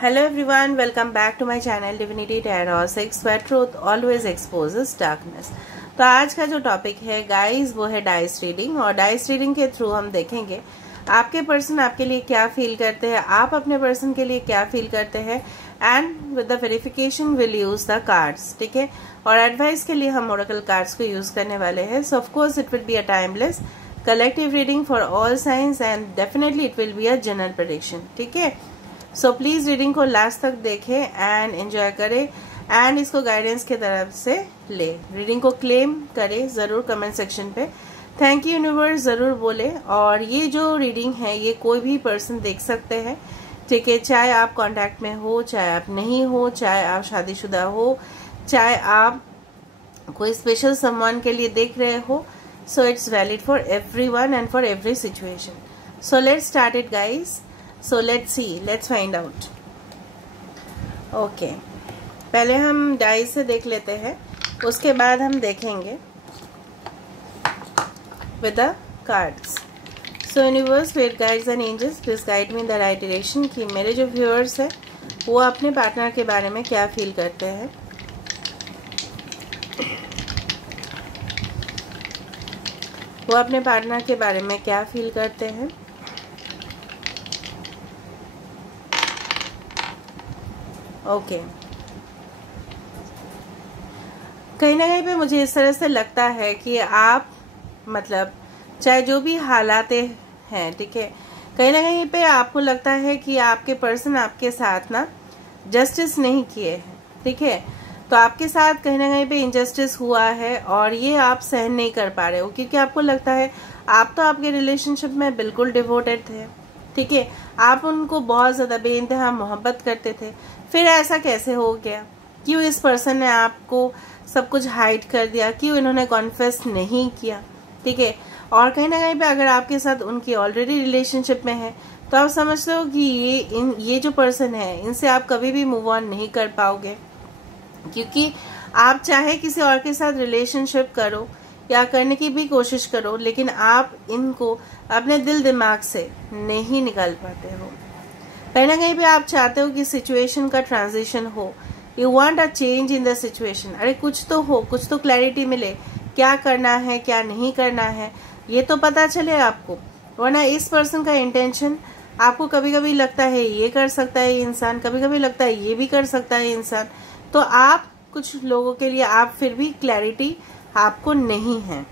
Hello everyone, welcome back to my channel Divinity Tarot 6 where truth always exposes darkness। तो आज का जो topic है गाइस वो है डाइस रीडिंग, और डाइस रीडिंग के थ्रू हम देखेंगे आपके पर्सन आपके लिए क्या फील करते हैं, आप अपने पर्सन के लिए क्या फील करते हैं, and with the verification will use the cards. ठीक है, और एडवाइस के लिए हम ओरेकल कार्ड्स को यूज करने वाले हैं। सो of course it will be a timeless collective reading for all science and definitely it will be a general prediction. ठीक है, सो प्लीज रीडिंग को लास्ट तक देखें एंड एंजॉय करें एंड इसको गाइडेंस के तरफ से ले। रीडिंग को क्लेम करें जरूर कमेंट सेक्शन पे, थैंक यू यूनिवर्स जरूर बोले। और ये जो रीडिंग है ये कोई भी पर्सन देख सकते हैं। ठीक है, चाहे आप कांटेक्ट में हो, चाहे आप नहीं हो, चाहे आप शादीशुदा हो, चाहे आप कोई स्पेशल समवन के लिए देख रहे हो। So it's valid for everyone and for every situation. So let's start it guys. So let's see, let's find out. Okay, पहले हम डाइस से देख लेते हैं, उसके बाद हम देखेंगे with the cards. So universe, spirit guides and angels, please guide me in the right direction कि मेरे जो viewers है वो अपने पार्टनर के बारे में क्या फील करते हैं। वो अपने पार्टनर के बारे में क्या फील करते हैं। ओके, कहीं ना कहीं पे मुझे इस तरह से लगता है कि आप मतलब चाहे जो भी हालात हैं, ठीक है, कहीं ना कहीं पे आपको लगता है कि आपके पर्सन आपके साथ ना जस्टिस नहीं किए हैं। ठीक है, तो आपके साथ कहीं ना कहीं पे इनजस्टिस हुआ है और ये आप सहन नहीं कर पा रहे हो, क्योंकि आपको लगता है आप तो आपके रिलेशनशिप में बिल्कुल डिवोटेड थे। ठीक है, आप उनको बहुत ज्यादा बेइंतहा मोहब्बत करते थे, फिर ऐसा कैसे हो गया? क्यों इस पर्सन ने आपको सब कुछ हाइड कर दिया? क्यों इन्होंने कॉन्फेस नहीं किया? ठीक है, और कहीं ना कहीं पे अगर आपके साथ उनकी ऑलरेडी रिलेशनशिप में है तो आप समझते हो कि ये जो पर्सन है इनसे आप कभी भी मूव ऑन नहीं कर पाओगे, क्योंकि आप चाहे किसी और के साथ रिलेशनशिप करो या करने की भी कोशिश करो, लेकिन आप इनको अपने दिल दिमाग से नहीं निकाल पाते हो। कहीं ना कहीं पे आप चाहते हो कि सिचुएशन का ट्रांजिशन हो, you want a change in the situation. अरे कुछ तो हो, कुछ तो क्लैरिटी मिले, क्या करना है क्या नहीं करना है ये तो पता चले आपको। वरना इस पर्सन का इंटेंशन आपको कभी कभी लगता है ये कर सकता है इंसान, कभी कभी लगता है ये भी कर सकता है इंसान। तो आप कुछ लोगों के लिए आप फिर भी क्लैरिटी आपको नहीं है।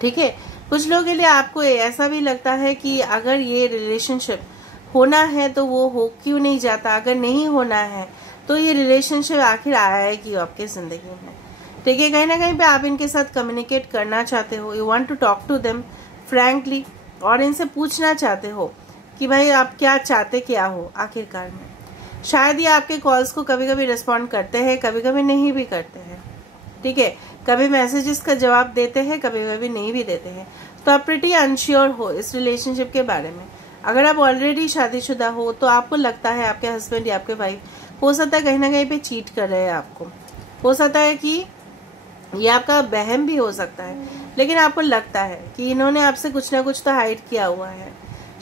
ठीक है, कुछ लोगों के लिए आपको ऐसा भी लगता है कि अगर ये रिलेशनशिप होना है तो वो हो क्यों नहीं जाता, अगर नहीं होना है तो ये रिलेशनशिप आखिर आया है क्यों आपकी जिंदगी में। ठीक है, कहीं ना कहीं पे आप इनके साथ कम्युनिकेट करना चाहते हो, you want to talk to them frankly, और इनसे पूछना चाहते हो कि भाई आप क्या चाहते क्या हो आखिरकार में। शायद ये आपके कॉल्स को कभी कभी रिस्पॉन्ड करते हैं, कभी कभी नहीं भी करते हैं। ठीक है, कभी मैसेजेस का जवाब देते हैं, कभी कभी नहीं भी देते हैं। तो आप प्रिटी अनश्योर हो इस रिलेशनशिप के बारे में। अगर आप ऑलरेडी शादीशुदा हो तो आपको लगता है आपके हस्बैंड या आपके वाइफ हो सकता है कहीं ना कहीं पे चीट कर रहे हैं आपको, हो सकता है कि ये आपका बहन भी हो सकता है, लेकिन आपको लगता है कि इन्होंने आपसे कुछ ना कुछ तो हाइड किया हुआ है।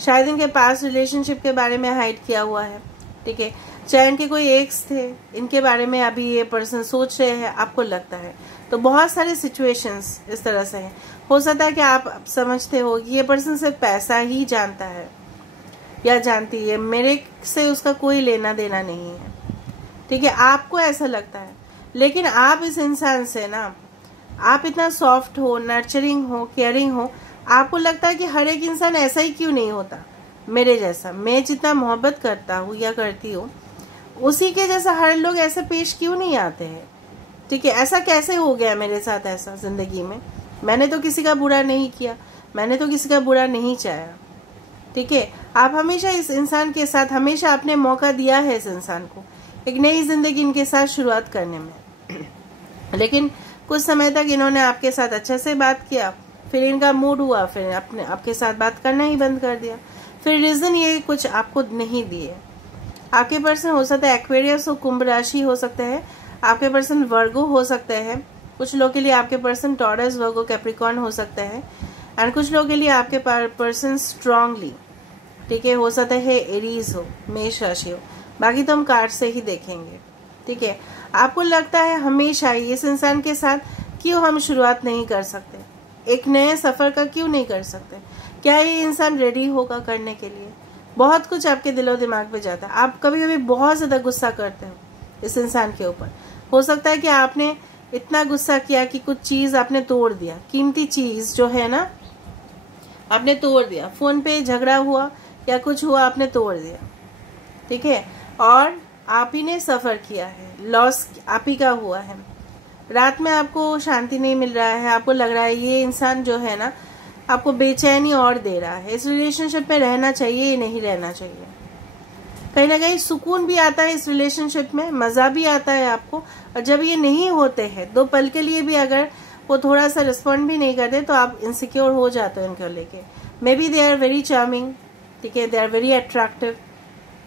शायद इनके पास रिलेशनशिप के बारे में हाइड किया हुआ है। ठीक है, चाहे इनके कोई एक्स थे, इनके बारे में अभी ये पर्सन सोच रहे हैं, आपको लगता है। तो बहुत सारे सिचुएशंस इस तरह से हैं। हो सकता है कि आप समझते हो कि ये पर्सन सिर्फ पैसा ही जानता है या जानती है, मेरे से उसका कोई लेना देना नहीं है। ठीक है, आपको ऐसा लगता है, लेकिन आप इस इंसान से ना, आप इतना सॉफ्ट हो, नर्चरिंग हो, केयरिंग हो, आपको लगता है कि हर एक इंसान ऐसा ही क्यों नहीं होता मेरे जैसा। मैं जितना मोहब्बत करता हूँ या करती हूँ उसी के जैसा हर लोग ऐसे पेश क्यों नहीं आते हैं। ठीक है, ऐसा कैसे हो गया मेरे साथ ऐसा जिंदगी में? मैंने तो किसी का बुरा नहीं किया, मैंने तो किसी का बुरा नहीं चाहा। ठीक है, आप हमेशा इस इंसान के साथ हमेशा आपने मौका दिया है इस इंसान को एक नई जिंदगी इनके साथ शुरुआत करने में, लेकिन कुछ समय तक इन्होंने आपके साथ अच्छे से बात किया, फिर इनका मूड हुआ, फिर आपके साथ बात करना ही बंद कर दिया। फिर रीजन ये कुछ आपको नहीं दिए। आपके पर्सन हो सकता है एक्वेरियस हो, कुंभ राशि हो सकता है, आपके पर्सन वर्गो हो सकते हैं, कुछ लोगों के लिए आपके पर्सन टॉरस, वर्गो, कैप्रिकॉर्न हो सकते हैं, एंड कुछ लोगों के लिए आपके पर्सन स्ट्रांगली, ठीक है, हो सकता है एरीज हो, मेष राशि हो, बाकी तो हम कार्ड से ही देखेंगे। ठीक है, आपको लगता है हमेशा इस इंसान के साथ क्यों हम शुरुआत नहीं कर सकते, एक नए सफर का क्यों नहीं कर सकते, क्या ये इंसान रेडी होगा करने के लिए। बहुत कुछ आपके दिलो दिमाग पे जाता है। आप कभी कभी बहुत ज्यादा गुस्सा करते हो इस इंसान के ऊपर। हो सकता है कि आपने इतना गुस्सा किया कि कुछ चीज आपने तोड़ दिया, कीमती चीज जो है ना आपने तोड़ दिया, फोन पे झगड़ा हुआ या कुछ हुआ आपने तोड़ दिया। ठीक है, और आप ही ने सफर किया है, लॉस आप ही का हुआ है। रात में आपको शांति नहीं मिल रहा है, आपको लग रहा है ये इंसान जो है ना आपको बेचैनी और दे रहा है। इस रिलेशनशिप में रहना चाहिए या नहीं रहना चाहिए। कहीं ना कहीं सुकून भी आता है इस रिलेशनशिप में, मजा भी आता है आपको। और जब ये नहीं होते हैं 2 पल के लिए भी अगर वो थोड़ा सा रिस्पॉन्ड भी नहीं करते तो आप इनसिक्योर हो जाते हो इनको लेके। Maybe they are very charming, ठीक है, दे आर वेरी अट्रैक्टिव।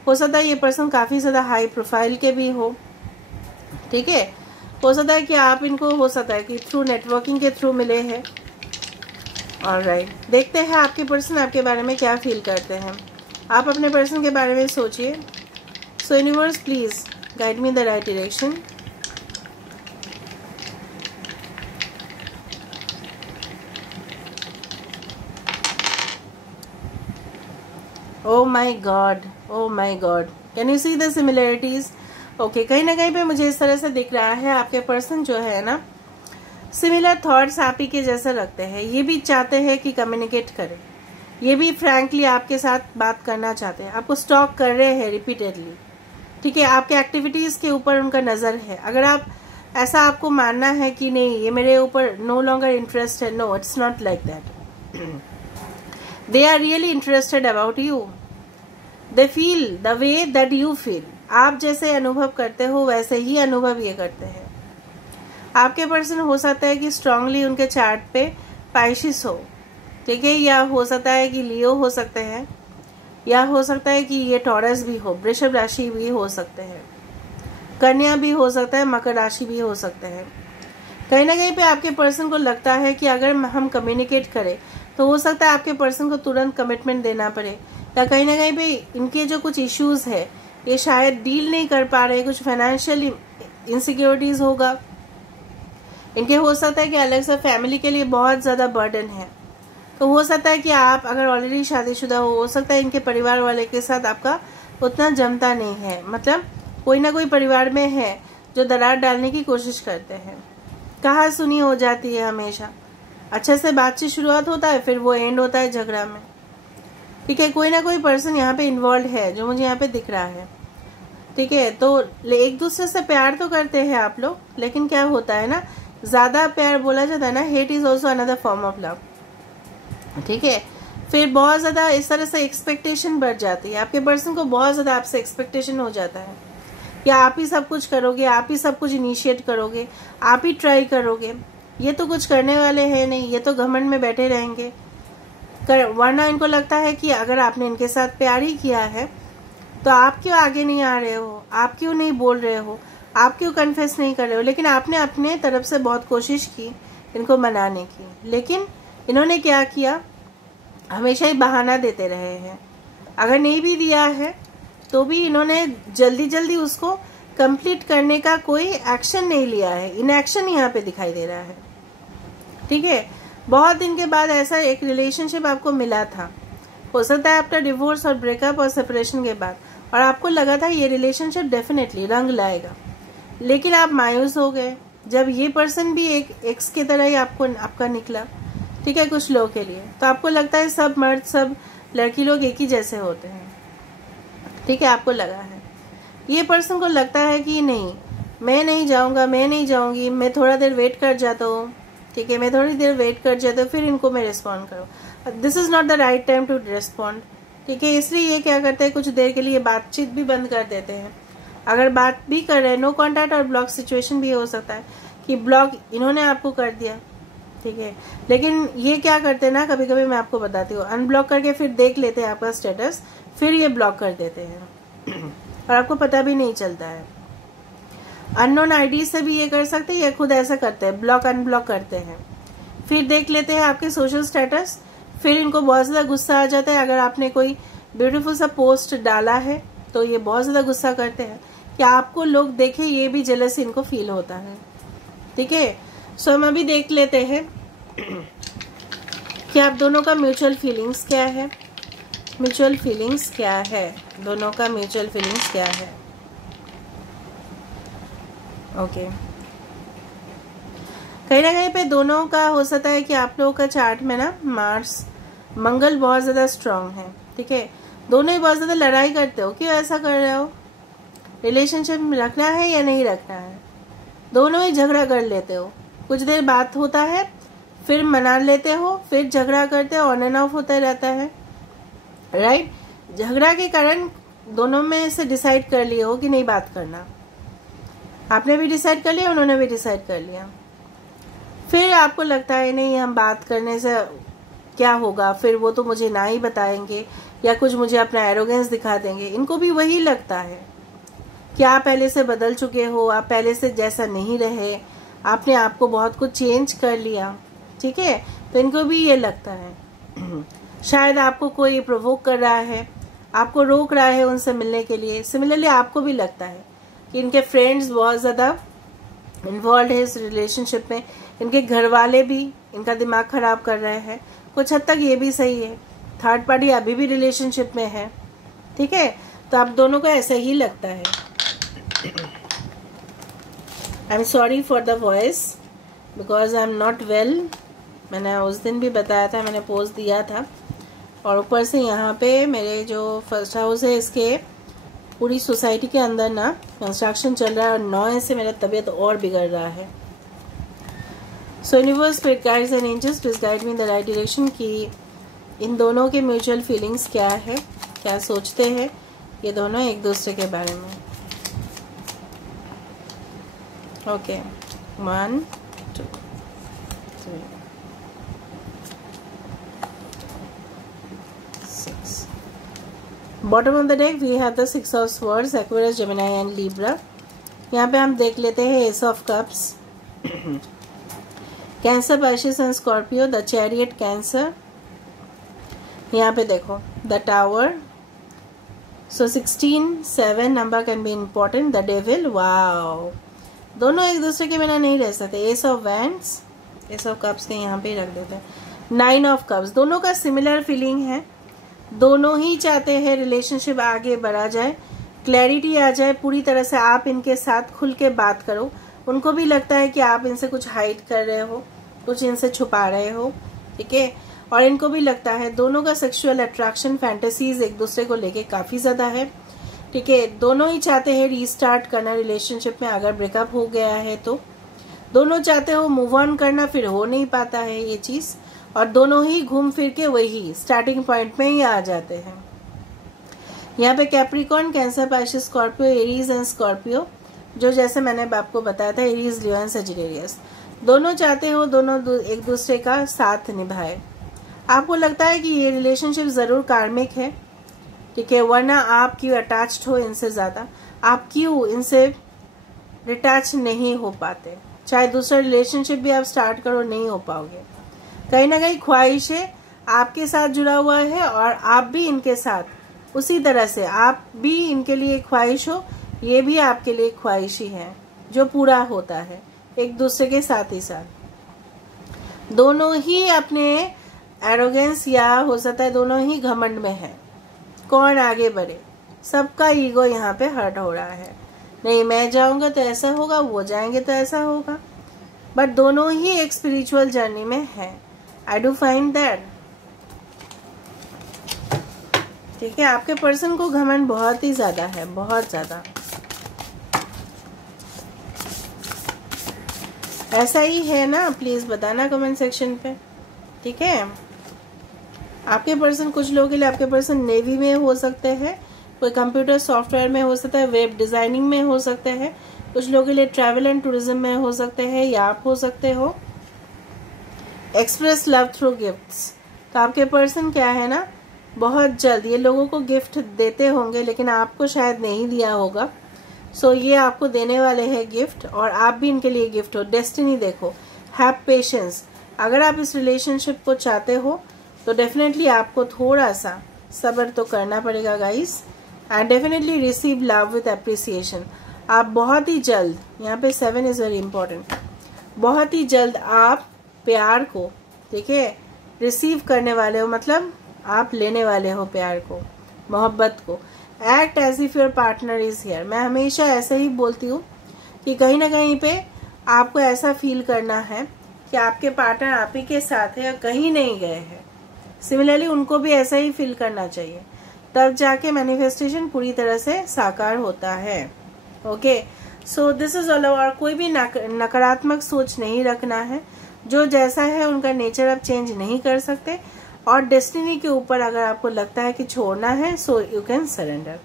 हो सकता है ये पर्सन काफी ज्यादा हाई प्रोफाइल के भी हो। ठीक है, हो सकता है कि आप इनको हो सकता है कि थ्रू नेटवर्किंग के थ्रू मिले हैं। ऑलराइट, देखते हैं आपके पर्सन आपके बारे में क्या फील करते हैं। आप अपने पर्सन के बारे में सोचिए। So universe please guide me the right direction. Oh my God, oh my God, can you see the similarities. Okay, कहीं ना कहीं पे मुझे इस तरह से दिख रहा है आपके पर्सन जो है ना सिमिलर थॉट्स आप ही के जैसा रखते हैं। ये भी चाहते हैं कि कम्युनिकेट करें, ये भी फ्रैंकली आपके साथ बात करना चाहते हैं, आपको स्टॉक कर रहे हैं रिपीटेडली। ठीक है, आपके एक्टिविटीज के ऊपर उनका नजर है। अगर आप ऐसा आपको मानना है कि नहीं ये मेरे ऊपर नो लॉन्गर इंटरेस्ट है, no it's not like that. They are really interested about you, they feel the way that you feel. आप जैसे अनुभव करते हो वैसे ही अनुभव ये करते हैं। आपके पर्सन हो सकता है कि स्ट्रांगली उनके चार्ट पे पाइशिस हो, ठीक है, या हो सकता है कि लियो हो सकते हैं, या हो सकता है कि ये टॉरस भी हो, वृषभ राशि भी हो सकते हैं, कन्या भी हो सकता है, मकर राशि भी हो सकते हैं। कहीं ना कहीं पे आपके पर्सन को लगता है कि अगर हम कम्युनिकेट करें तो हो सकता है आपके पर्सन को तुरंत कमिटमेंट देना पड़े, या कहीं ना कहीं पे इनके जो कुछ इश्यूज है ये शायद डील नहीं कर पा रहे, कुछ फाइनेंशियल इनसिक्योरिटीज होगा इनके। हो सकता है कि अलग से फैमिली के लिए बहुत ज्यादा बर्डन है। तो हो सकता है कि आप अगर ऑलरेडी शादीशुदा हो सकता है इनके परिवार वाले के साथ आपका उतना जमता नहीं है। मतलब कोई ना कोई परिवार में है जो दरार डालने की कोशिश करते हैं, कहा सुनी हो जाती है हमेशा। अच्छे से बातचीत शुरुआत होता है फिर वो एंड होता है झगड़ा में। ठीक है, कोई ना कोई पर्सन यहाँ पे इन्वॉल्व है जो मुझे यहाँ पे दिख रहा है। ठीक है, तो एक दूसरे से प्यार तो करते हैं आप लोग, लेकिन क्या होता है ना ज्यादा प्यार बोला जाता है ना, hate is also another form of love. ठीक है, फिर बहुत ज्यादा इस तरह से एक्सपेक्टेशन बढ़ जाती है। आपके पर्सन को बहुत ज्यादा आपसे एक्सपेक्टेशन हो जाता है कि आप ही सब कुछ करोगे, आप ही सब कुछ इनिशिएट करोगे, आप ही ट्राई करोगे। ये तो कुछ करने वाले हैं नहीं, ये तो घमंड में बैठे रहेंगे। वरना इनको लगता है कि अगर आपने इनके साथ प्यार ही किया है तो आप क्यों आगे नहीं आ रहे हो, आप क्यों नहीं बोल रहे हो, आप क्यों कन्फेस नहीं कर रहे हो। लेकिन आपने अपने तरफ से बहुत कोशिश की इनको मनाने की, लेकिन इन्होंने क्या किया, हमेशा ही बहाना देते रहे हैं। अगर नहीं भी दिया है तो भी इन्होंने जल्दी जल्दी उसको कंप्लीट करने का कोई एक्शन नहीं लिया है। इनएक्शन यहाँ पे दिखाई दे रहा है। ठीक है, बहुत दिन के बाद ऐसा एक रिलेशनशिप आपको मिला था, हो सकता है आफ्टर डिवोर्स और ब्रेकअप और सेपरेशन के बाद, और आपको लगा था ये रिलेशनशिप डेफिनेटली रंग लाएगा, लेकिन आप मायूस हो गए जब ये पर्सन भी एक एक्स की तरह ही आपका निकला। ठीक है, कुछ लोगों के लिए तो आपको लगता है सब मर्द सब लड़की लोग एक ही जैसे होते हैं। ठीक है, आपको लगा है, ये पर्सन को लगता है कि नहीं मैं नहीं जाऊंगा, मैं नहीं जाऊंगी, मैं थोड़ा देर वेट कर जाता हूँ। ठीक है, मैं थोड़ी देर वेट कर जाता हूँ फिर इनको मैं रिस्पॉन्ड करूँ। This is not the right time to respond. ठीक है, इसलिए ये क्या करते हैं कुछ देर के लिए बातचीत भी बंद कर देते हैं। अगर बात भी कर रहे हैं नो कॉन्टैक्ट और ब्लॉक सिचुएशन भी हो सकता है कि ब्लॉक इन्होंने आपको कर दिया। ठीक है, लेकिन ये क्या करते हैं ना, कभी कभी मैं आपको बताती हूँ, अनब्लॉक करके फिर देख लेते हैं आपका स्टेटस, फिर ये ब्लॉक कर देते हैं और आपको पता भी नहीं चलता है। अननोन आईडी से भी ये कर सकते हैं या खुद ऐसा करते हैं, ब्लॉक अनब्लॉक करते हैं, फिर देख लेते हैं आपके सोशल स्टेटस। फिर इनको बहुत ज्यादा गुस्सा आ जाता है अगर आपने कोई ब्यूटीफुल सा पोस्ट डाला है तो ये बहुत ज़्यादा गुस्सा करते हैं कि आपको लोग देखें, ये भी जेलस इनको फील होता है। ठीक है, सो हम अभी देख लेते हैं कि आप दोनों का म्यूचुअल फीलिंग्स क्या है। म्यूचुअल फीलिंग्स क्या है, दोनों का म्यूचुअल फीलिंग्स क्या है। ओके, कहीं ना कहीं पे दोनों का हो सकता है कि आप लोगों का चार्ट में ना मार्स, मंगल बहुत ज़्यादा स्ट्रांग है। ठीक है, दोनों ही बहुत ज़्यादा लड़ाई करते हो। क्यों ऐसा कर रहे हो? रिलेशनशिप में रखना है या नहीं रखना है, दोनों ही झगड़ा कर लेते हो। कुछ देर बात होता है, फिर मना लेते हो, फिर झगड़ा करते हो, ऑन एंड ऑफ होता रहता है। राइट, झगड़ा के कारण दोनों में से डिसाइड कर लिए हो कि नहीं बात करना। आपने भी डिसाइड कर लिया, उन्होंने भी डिसाइड कर लिया। फिर आपको लगता है नहीं, हम बात करने से क्या होगा, फिर वो तो मुझे ना ही बताएंगे या कुछ मुझे अपना एरोगेंस दिखा देंगे। इनको भी वही लगता है कि आप पहले से बदल चुके हो, आप पहले से जैसा नहीं रहे, आपने आपको बहुत कुछ चेंज कर लिया। ठीक है, तो इनको भी ये लगता है शायद आपको कोई प्रोवोक कर रहा है, आपको रोक रहा है उनसे मिलने के लिए। सिमिलरली आपको भी लगता है कि इनके फ्रेंड्स बहुत ज़्यादा इन्वॉल्व है इस रिलेशनशिप में, इनके घर वाले भी इनका दिमाग खराब कर रहे हैं। कुछ हद तक ये भी सही है, थर्ड पार्टी अभी भी रिलेशनशिप में है। ठीक है, तो आप दोनों को ऐसा ही लगता है। I am sorry for the voice because I am not well. मैंने उस दिन भी बताया था, मैंने पोस्ट दिया था, और ऊपर से यहाँ पे मेरे जो फर्स्ट हाउस है इसके पूरी सोसाइटी के अंदर ना कंस्ट्रक्शन चल रहा है, और 9 से मेरा तबीयत और बिगड़ रहा है। So universe, spirit guides and angels, please guide me in the right direction कि इन दोनों के म्यूचुअल फीलिंग्स क्या है, क्या सोचते हैं ये दोनों एक दूसरे के बारे में। Okay, 1 2 3 6। Bottom of the deck we have the 6 of swords, Aquarius, Gemini and Libra. यहाँ पे हम देख लेते हैं ace of cups, Cancer, Pisces and Scorpio, the chariot Cancer. यहाँ पे देखो the tower. So 16 7 number can be important. The devil, wow, दोनों एक दूसरे के बिना नहीं रह सकते। Ace of wands, ace of cups के यहाँ पे ही रख देते हैं। 9 ऑफ कप्स, दोनों का सिमिलर फीलिंग है, दोनों ही चाहते हैं रिलेशनशिप आगे बढ़ा जाए, क्लैरिटी आ जाए पूरी तरह से, आप इनके साथ खुल के बात करो। उनको भी लगता है कि आप इनसे कुछ हाइड कर रहे हो, कुछ इनसे छुपा रहे हो। ठीक है, और इनको भी लगता है, दोनों का सेक्सुअल अट्रैक्शन, फैंटेसीज एक दूसरे को लेके काफी ज्यादा है। ठीक है, दोनों ही चाहते हैं रीस्टार्ट करना रिलेशनशिप में, अगर ब्रेकअप हो गया है तो दोनों चाहते हो मूव ऑन करना, फिर हो नहीं पाता है ये चीज, और दोनों ही घूम फिर के वही स्टार्टिंग पॉइंट में ही आ जाते हैं। यहाँ पे Capricorn, cancer, Pisces, Scorpio, Aries and Scorpio, जो जैसे मैंने आपको बताया था एरीज, लियो एंड सजिटेरियस, दोनों चाहते हो दोनों एक दूसरे का साथ निभाए। आपको लगता है कि ये रिलेशनशिप जरूर कार्मिक है। ठीक है, वरना आप क्यों अटैच्ड हो इनसे ज्यादा, आप क्यों इनसे डिटैच नहीं हो पाते। चाहे दूसरा रिलेशनशिप भी आप स्टार्ट करो, नहीं हो पाओगे। कहीं ना कहीं ख्वाहिशें आपके साथ जुड़ा हुआ है, और आप भी इनके साथ उसी तरह से, आप भी इनके लिए ख्वाहिश हो, ये भी आपके लिए ख्वाहिश ही है, जो पूरा होता है एक दूसरे के साथ ही साथ। दोनों ही अपने एरोगेंस या हो सकता है दोनों ही घमंड में है, कौन आगे बढ़े, सबका ईगो यहाँ पे हर्ट हो रहा है। नहीं, मैं जाऊंगा तो ऐसा होगा, वो जाएंगे तो ऐसा होगा, बट दोनों ही एक स्पिरिचुअल जर्नी में है। I do find that. ठीक है, आपके पर्सन को घमंड बहुत ही ज्यादा है, बहुत ज्यादा। ऐसा ही है ना, प्लीज बताना कमेंट सेक्शन पे। ठीक है, आपके पर्सन, कुछ लोगों के लिए आपके पर्सन नेवी में हो सकते हैं, कोई कंप्यूटर सॉफ्टवेयर में हो सकता है, वेब डिजाइनिंग में हो सकते हैं, कुछ लोगों के लिए ट्रैवल एंड टूरिज्म में हो सकते हैं, या आप हो सकते हो एक्सप्रेस लव थ्रू गिफ्ट्स। तो आपके पर्सन क्या है ना, बहुत जल्द ये लोगों को गिफ्ट देते होंगे, लेकिन आपको शायद नहीं दिया होगा। सो ये आपको देने वाले हैं गिफ्ट, और आप भी इनके लिए गिफ्ट हो। डेस्टिनी देखो, हैव पेशेंस। अगर आप इस रिलेशनशिप को चाहते हो तो डेफिनेटली आपको थोड़ा सा सब्र तो करना पड़ेगा guys. And definitely receive love with appreciation. आप बहुत ही जल्द, यहाँ पे 7 इज वेरी इंपॉर्टेंट, बहुत ही जल्द आप प्यार को, ठीक है, रिसीव करने वाले हो, मतलब आप लेने वाले हो प्यार को, मोहब्बत को। Act as if your partner is here. मैं हमेशा ऐसे ही बोलती हूँ कि कहीं ना कहीं पे आपको ऐसा फील करना है कि आपके पार्टनर आप ही के साथ है और कहीं नहीं गए हैं। सिमिलरली उनको भी ऐसा ही फील करना चाहिए, तब जाके मैनिफेस्टेशन पूरी तरह से साकार होता है। Okay, so this is all over. कोई भी नकारात्मक सोच नहीं रखना है। जो जैसा है उनका नेचर आप चेंज नहीं कर सकते, और डेस्टिनी के ऊपर अगर आपको लगता है कि छोड़ना है, so you can surrender.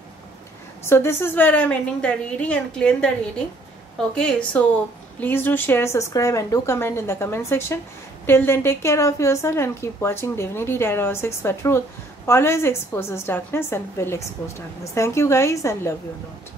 So this is where I am ending the reading and claim the reading. Okay, so please do share, subscribe and do comment in the comment section. Till then, take care of yourself and keep watching Divinity Tarot 6 for Truth. Always exposes darkness and will expose darkness. Thank you guys and love you a lot.